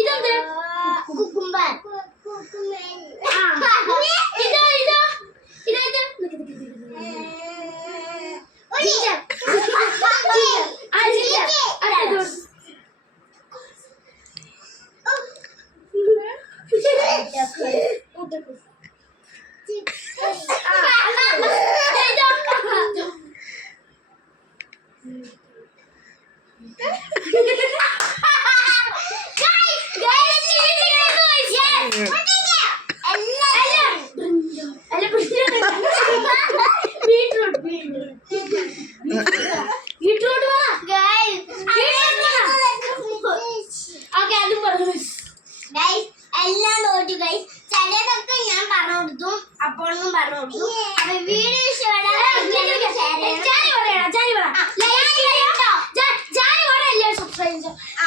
ഇതെന്ത് കുക്കുംബർ ഇതാ ഇതാ ഇതാ ഇത് എല്ലാം നോട്ടു ഗൈസ്. ചിലതൊക്കെ ഞാൻ പറഞ്ഞു കൊടുത്തു, അപ്പോഴും പറഞ്ഞു കൊടുത്തു. അപ്പൊ വീഡിയോ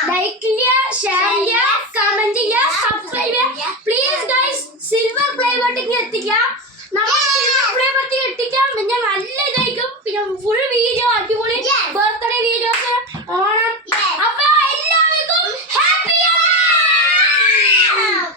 ലൈക്ക് ചെയ്യുക, ഷെയർ ചെയ്യുക, കമന്റ് ചെയ്യുക, സബ്സ്ക്രൈബ് ചെയ്യുക. Please guys silver play button എത്തിക്കുക.